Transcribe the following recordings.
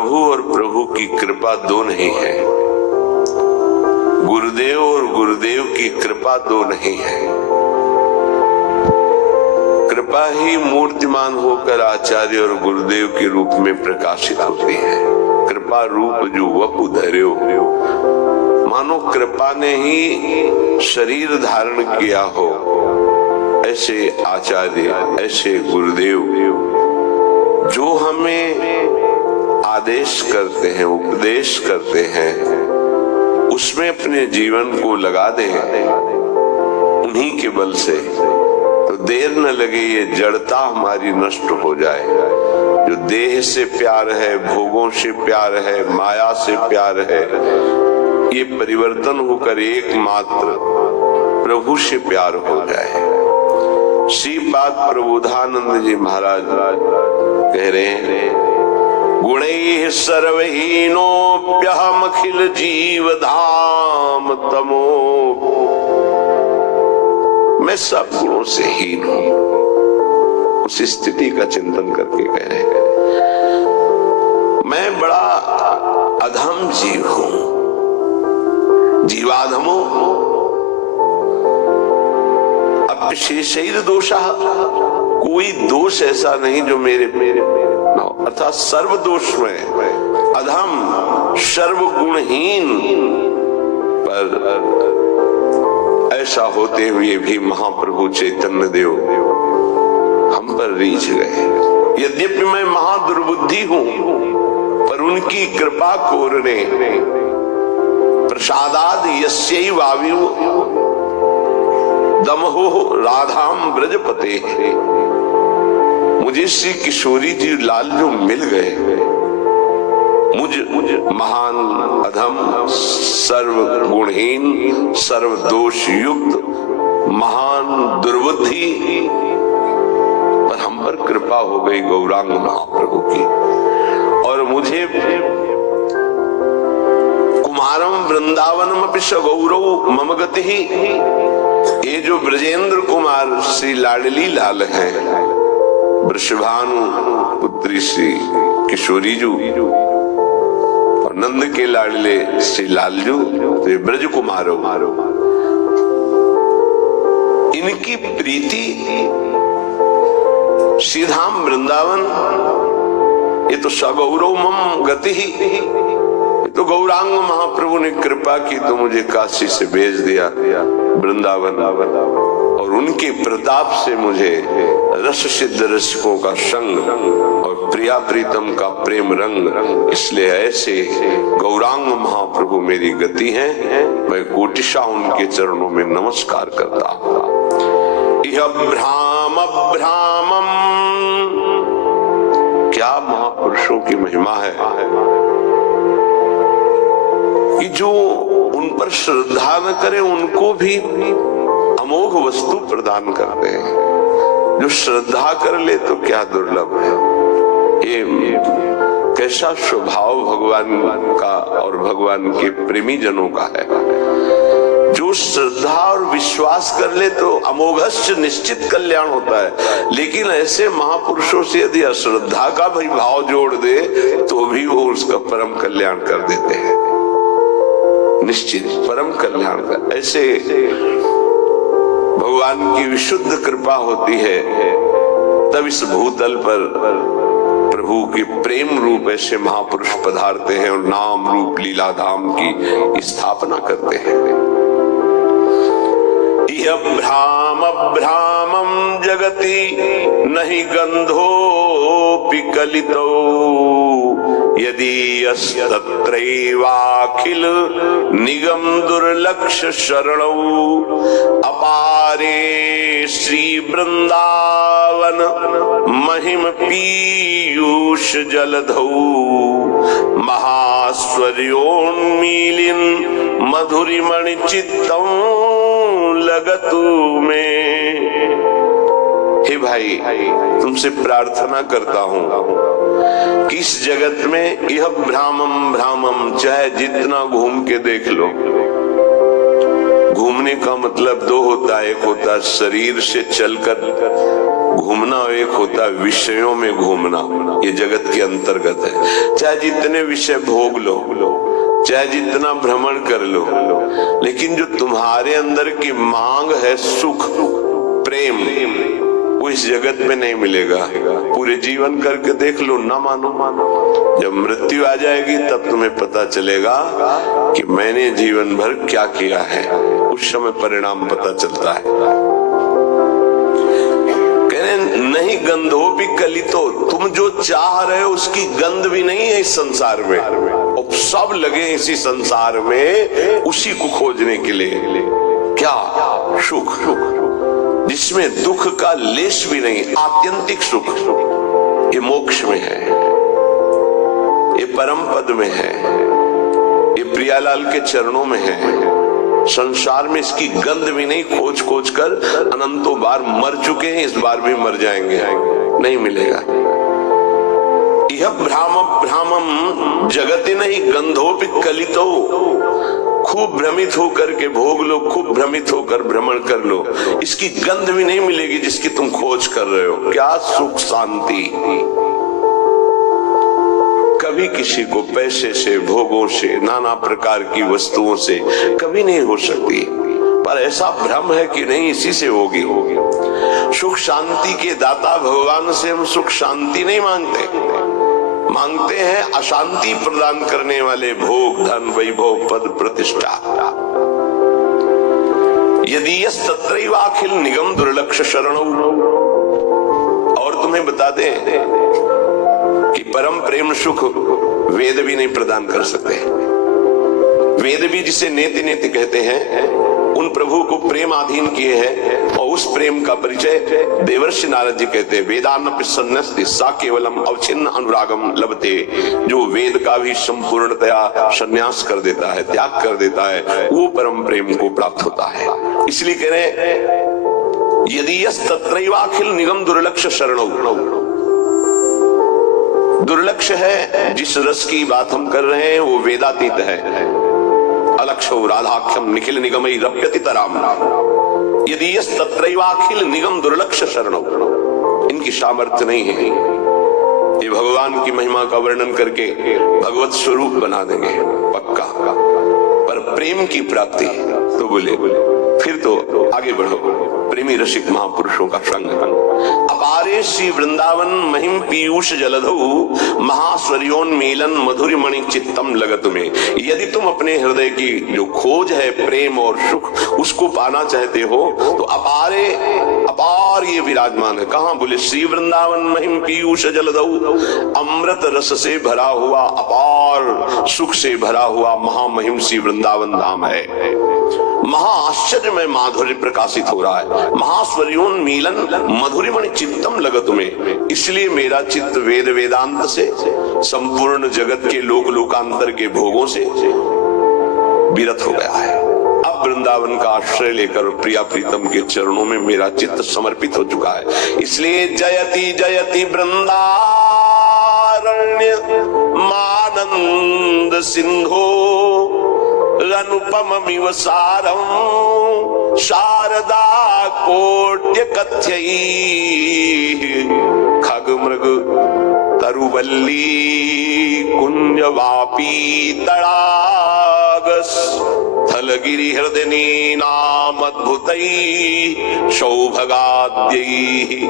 प्रभु और प्रभु की कृपा दो नहीं है, गुरुदेव और गुरुदेव की कृपा दो नहीं है। कृपा ही मूर्तिमान होकर आचार्य और गुरुदेव के रूप में प्रकाशित होती है। कृपा रूप जो वपु धर्यो, मानो कृपा ने ही शरीर धारण किया हो, ऐसे आचार्य, ऐसे गुरुदेव जो हमें आदेश करते हैं, उपदेश करते हैं, उसमें अपने जीवन को लगा दें उन्हीं के बल से, तो देर न लगे ये जड़ता हमारी नष्ट हो जाए। जो देह से प्यार है, भोगों से प्यार है, माया से प्यार है, ये परिवर्तन होकर एकमात्र प्रभु से प्यार हो जाए। सी बात प्रबोधानंद जी महाराज कह रहे हैं, गुणैः सर्वहीनोऽप्यहम् अखिल जीव धाम तमो, मैं सब गुणों से हीन हूं। उस स्थिति का चिंतन करके कह रहे हैं, मैं बड़ा अधम जीव हूं, जीवाधमो अपशेषैर दोषः, कोई दोष ऐसा नहीं जो मेरे अर्थात सर्व दोष में अधम सर्वगुणहीन, पर ऐसा होते हुए भी महाप्रभु चैतन्य देव हम पर रीझ गए। यद्यपि मैं महादुर्बुद्धि हूं, पर उनकी कृपा कोरने प्रसादाद यस्यैव आविव दमहो राधाम ब्रजपते, मुझे श्री किशोरी जी लाल जो मिल गए, मुझ महान अधम सर्व गुणहीन सर्व दोष युक्त महान दुर्बुद्धि पर हम पर कृपा हो गई गौरांग महाप्रभु की, और मुझे कुमारम वृंदावनम अपि स गौरव मम गति, ये जो ब्रजेंद्र कुमार श्री लाडली लाल हैं, वृषभानु पुत्री श्री किशोरी जू और नंद के लाडले श्री लालजू, तो ये ब्रज कुमारो, इनकी प्रीति श्रीधाम वृंदावन, ये तो सगौरव मम गति ही, तो गौरांग महाप्रभु ने कृपा की तो मुझे काशी से भेज दिया वृंदावन, और उनके प्रताप से मुझे रस सिद्ध रसिकों का संग और प्रिया प्रीतम का प्रेम रंग, इसलिए ऐसे गौरांग महाप्रभु मेरी गति है। मैं कोटिशा उनके चरणों में नमस्कार करता हूँ। यह भ्राम भ्रामम, क्या महापुरुषों की महिमा है कि जो उन पर श्रद्धा न करे उनको भी अमोघ वस्तु प्रदान करते हैं। जो श्रद्धा कर ले तो क्या दुर्लभ है। ये कैसा स्वभाव भगवान का और भगवान के प्रेमी जनों का है। जो श्रद्धा और विश्वास कर ले तो अमोघस्य निश्चित कल्याण होता है, लेकिन ऐसे महापुरुषों से यदि अश्रद्धा का भी भाव जोड़ दे तो भी वो उसका परम कल्याण कर देते हैं, निश्चित परम कल्याण का। ऐसे भगवान की विशुद्ध कृपा होती है, तब इस भूतल पर प्रभु के प्रेम रूप ऐसे महापुरुष पधारते हैं और नाम रूप लीला धाम की स्थापना करते हैं। यह भ्राम भ्रामम जगति नहीं गंधोपि कलितो, यदि यस्तत्रैवाखिल निगम दुर्लक्ष्य शरणौ, अपारे श्री वृंदावन महिम पीयूष जलधौ, महाश्वर्योन्मीलिन मधुरिमणि चित्तम लगतु में। हे भाई, तुमसे प्रार्थना करता हूं कि इस जगत में यह भ्रामम भ्रामम, चाहे जितना घूम के देख लो। घूमने का मतलब दो होता है, एक होता है शरीर से चलकर घूमना एक होता है विषयों में घूमना, ये जगत के अंतर्गत है। चाहे जितने विषय भोग लो, चाहे जितना भ्रमण कर लो, लेकिन जो तुम्हारे अंदर की मांग है सुख, प्रेम, वो इस जगत में नहीं मिलेगा। पूरे जीवन करके देख लो, ना मानो। जब मृत्यु आ जाएगी तब तुम्हें पता चलेगा कि मैंने जीवन भर क्या किया है। उस समय परिणाम पता चलता है। नहीं गंधोपि कलितो, तुम जो चाह रहे हो उसकी गंध भी नहीं है इस संसार में। और सब लगे इसी संसार में उसी को खोजने के लिए। क्या? सुख, जिसमें दुख का लेश भी नहीं। आत्यंतिक सुख ये मोक्ष में है, ये परम पद में है, ये प्रियालाल के चरणों में है। संसार में इसकी गंध भी नहीं। खोज खोज कर अनंतों बार मर चुके हैं, इस बार भी मर जाएंगे, नहीं मिलेगा। यह भ्रामम जगति नहीं गंधोपि कलितो। खूब भ्रमित होकर के भोग लो, खूब भ्रमित होकर भ्रमण कर लो, इसकी गंध भी नहीं मिलेगी जिसकी तुम खोज कर रहे हो। क्या सुख शांति कभी किसी को पैसे से, भोगों से, नाना प्रकार की वस्तुओं से कभी नहीं हो सकती। पर ऐसा भ्रम है कि नहीं, इसी से होगी। सुख शांति के दाता भगवान से हम सुख शांति नहीं मांगते, मांगते हैं अशांति प्रदान करने वाले भोग, धन, वैभव, पद, प्रतिष्ठा। यदि यस तत्रैव अखिल निगम दुर्लक्ष शरणौ। और तुम्हें बता दें कि परम प्रेम सुख वेद भी नहीं प्रदान कर सकते। वेद भी जिसे नेति नेति कहते हैं, उन प्रभु को प्रेम अधीन किए हैं। और उस प्रेम का परिचय देवर्षि नारद जी कहते हैं, वेदान्नपि सन्न्यस्ति सा केवलम अवच्छिन्न अनुरागम लभते। जो वेद का भी संपूर्णतया संन्यास कर देता है, त्याग कर देता है, वो परम प्रेम को प्राप्त होता है। इसलिए कह रहे यदि यस तत्रैव अखिल निगम दुर्लक्ष शरणौ। दुर्लक्ष है जिस रस की बात हम कर रहे हैं वो वेदातीत है। अलक्षो राधाख्यम निखिल निगमई रप्यति तराम। यदि यस तत्रैव अखिल निगम दुर्लक्ष शरणौ। इनकी सामर्थ्य नहीं है, ये भगवान की महिमा का वर्णन करके भगवत स्वरूप बना देंगे पक्का। पर प्रेम की प्राप्ति तो बोले फिर तो आगे बढ़ो। प्रेमी रसिक महापुरुषों का संग। अपारे श्री वृंदावन महिम पीयूष जलधौ महास्वर्योन्मीलन मधुरिमणि चित्तम लगत में। यदि तुम अपने हृदय की जो खोज है प्रेम और सुख, उसको पाना चाहते हो तो अपार ये विराजमान है। कहाँ? बोले श्री वृंदावन महिम पीयूष जलधौ, अमृत रस से भरा हुआ, अपार सुख से भरा हुआ महामहिम श्री वृंदावन धाम है। महाआश्चर्य में माधुर्य प्रकाशित हो रहा है। महास्वर्योन्मीलन मधुरिमणि चित्तम लगत में। इसलिए मेरा चित्त वेद वेदांत से, संपूर्ण जगत के लोक लोकांतर के भोगों से विरत हो गया है। अब वृंदावन का आश्रय लेकर प्रिया प्रीतम के चरणों में मेरा चित्त समर्पित हो चुका है। इसलिए जयति जयति वृंदारण्य मानंद सिंधो अनुपमिव सारं शारदा कोट्य कथ्यई। खगमृग तरुवल्ली कुंजवापी तड़ागस थलगिरि हृदयनी नाम अद्भुतई सौभगाद्यई।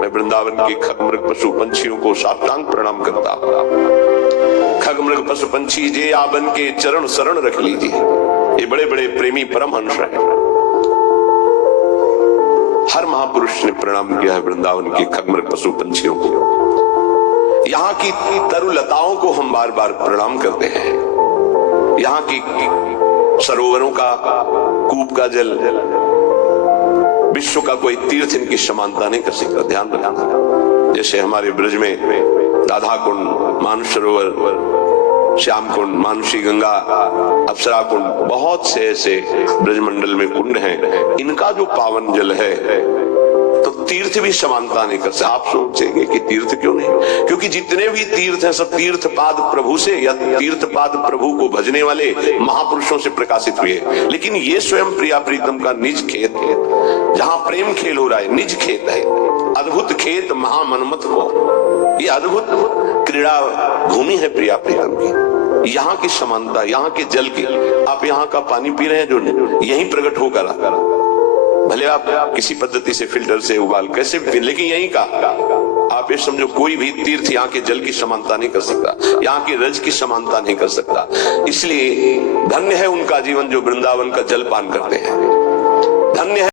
मैं वृंदावन के खगमृग पशु पंछियों को साष्टांग प्रणाम करता हूं। खगमृग पशु पंछी जे आबन के चरण शरण रख लीजिए। ये बड़े बड़े प्रेमी परमहंस हैं। हर महापुरुष ने प्रणाम किया है वृंदावन के खगमृग पशु पंछियों को। यहाँ की तरुलताओं को हम बार बार प्रणाम करते हैं। यहाँ की सरोवरों का, कूप का जल विश्व का कोई तीर्थ इनकी समानता नहीं कर सकता। ध्यान रखना। जैसे हमारे ब्रज में राधा कुंड, मानस सरोवर, श्याम कुंड, मानुषी गंगा, अप्सरा कुंड, बहुत से ऐसे ब्रजमंडल में कुंड हैं। इनका जो पावन जल है तो तीर्थ भी समानता नहीं कर सकते। आप सोचेंगे कि तीर्थ क्यों नहीं, क्योंकि जितने भी तीर्थ हैं सब तीर्थ पाद प्रभु से या तीर्थ पाद प्रभु को भजने वाले महापुरुषों से प्रकाशित हुए। लेकिन ये स्वयं प्रिया प्रीतम का निज खेत है, जहां प्रेम खेल हो रहा है, निज खेत है, अद्भुत खेत महामन्मथ को, ये अद्भुत क्रीड़ा भूमि है प्रिया प्रीतम की। यहाँ की समानता, यहाँ के जल की, आप यहाँ का पानी पी रहे हैं जो यहीं प्रकट होकर, भले आप किसी पद्धति से फिल्टर से उबाल कैसे भी, लेकिन यहीं का आप ये समझो कोई भी तीर्थ यहाँ के जल की समानता नहीं कर सकता, यहाँ की रज की समानता नहीं कर सकता। इसलिए धन्य है उनका जीवन जो वृंदावन का जल पान करते हैं, धन्य है।